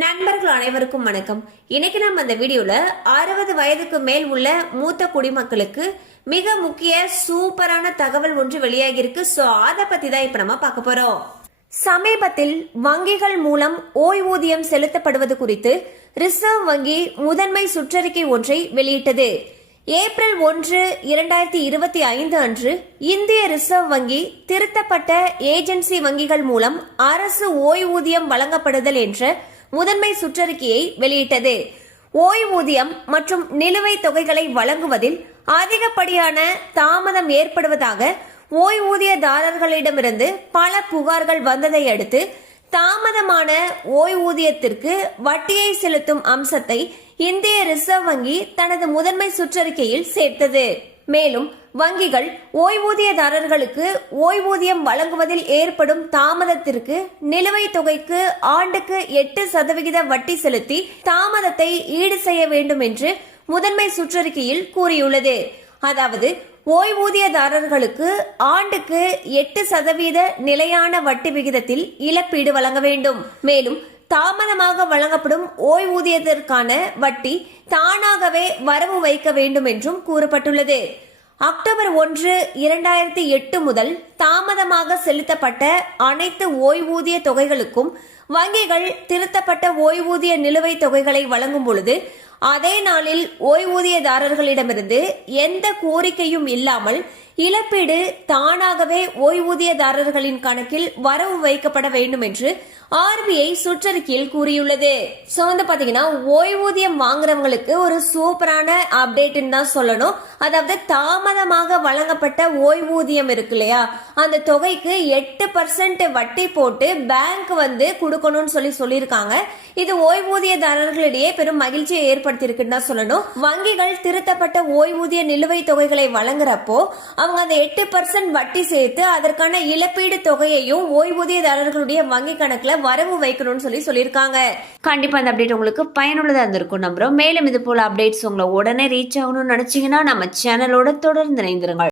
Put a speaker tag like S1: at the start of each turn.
S1: நண்பர்கள் அனைவருக்கும் வணக்கம். இன்னைக்கு நம்ம அந்த வீடியோல அறுபது வயதுக்கு மேல் உள்ள மூத்த குடிமக்களுக்கு மிக முக்கிய சூப்பரான தகவல் ஒன்று வெளியாகி இருக்கு. சோ அதை பத்தி தான் இப்ப நம்ம பார்க்க போறோம். சமீபத்தில் வங்கிகள் மூலம் ஓய்வூதியம் செலுத்தப்படுவது குறித்து ரிசர்வ் வங்கி முதன்மை சுற்றறிக்கை ஒன்றை வெளியிட்டது. ஏப்ரல் ஒன்று இரண்டாயிரத்தி இருபத்தி ஐந்து அன்று இந்திய ரிசர்வ் வங்கி திருத்தப்பட்ட ஏஜென்சி வங்கிகள் மூலம் அரசு ஓய்வூதியம் வழங்கப்படுதல் என்ற முதன்மை சுற்றறிக்கையை வெளியிட்டது. ஓய்வூதியம் மற்றும் நிலுவைத் தொகைகளை வழங்குவதில் அதிகப்படியான தாமதம் ஏற்படுவதாக ஓய்வூதியதாரர்களிடமிருந்து பல புகார்கள் வந்ததை அடுத்து தாமதமான ஓய்வூதியத்திற்கு வட்டியை செலுத்தும் அம்சத்தை இந்திய ரிசர்வ் வங்கி தனது முதன்மை சுற்றறிக்கையில் சேர்த்தது. மேலும் வங்கிகள் ஓய்வூதியதாரர்களுக்கு ஓய்வூதியம் வழங்குவதில் ஏற்படும் தாமதத்திற்கு நிலுவைத் தொகைக்கு ஆண்டுக்கு எட்டு சதவிகித வட்டி செலுத்தி தாமதத்தை ஈடு செய்ய வேண்டும் என்று முதன்மை சுற்றறிக்கையில் கூறியுள்ளது. அதாவது ஓய்வூதியதாரர்களுக்கு ஆண்டுக்கு எட்டு சதவீத நிலையான வட்டி விகிதத்தில் இழப்பீடு வழங்க வேண்டும். மேலும் தாமதமாக வழங்கப்படும் ஓய்வூதியத்திற்கான வட்டி தானாகவே வரவு வைக்க வேண்டும் என்றும் கூறப்பட்டுள்ளது. அக்டோபர் ஒன்று இரண்டாயிரத்தி எட்டு முதல் தாமதமாக செலுத்தப்பட்ட அனைத்து ஓய்வூதிய தொகைகளுக்கும் வங்கிகள் திருத்தப்பட்ட ஓய்வூதிய நிலுவைத் தொகைகளை வழங்கும் பொழுது அதே நாளில் ஓய்வூதியதாரர்களிடமிருந்து எந்த கோரிக்கையும் இல்லாமல் இழப்பீடு தானாகவே ஓய்வூதியதாரர்களின் கணக்கில் வரவு வைக்கப்பட வேண்டும் என்று ஆர்பிஐ சுற்றறிக்கையில் கூறியுள்ளது. சோ வந்து பாத்தீங்கன்னா ஓய்வூதியம் வாங்குறவங்களுக்கு ஒரு சூப்பரான அப்டேட்னு தான் சொல்லணும். அதாவது தாமதமாக வழங்கப்பட்ட ஓய்வூதியம் இருக்கு இல்லையா? அந்த தொகைக்கு எட்டு பர்சன்ட் வட்டி போட்டு பேங்க் வந்து கொடுக்கணும்னு சொல்லி சொல்லியிருக்காங்க. இது ஓய்வூதியதாரர்களிடையே பெரும் மகிழ்ச்சியை ஏற்படுத்தியிருக்குன்னு தான் சொல்லணும். வங்கிகள் திருத்தப்பட்ட ஓய்வூதிய நிலுவைத் தொகைகளை வழங்குறப்போ அவங்க அந்த எட்டு பர்சன்ட் வட்டி சேர்த்து அதற்கான இழப்பீடு தொகையையும் ஓய்வூதியதாரர்களுடைய வங்கி கணக்குல வரவு வைக்கணும்னு சொல்லி சொல்லியிருக்காங்க. கண்டிப்பா அந்த அப்டேட் உங்களுக்கு பயனுள்ளதா இருந்திருக்கும் நம்புறோம். மேலும் இது போல அப்டேட்ஸ் உங்களை உடனே ரீச் ஆகணும்னு நினைச்சீங்கன்னா நம்ம சேனலோட தொடர்ந்து இணைந்திருங்கள்.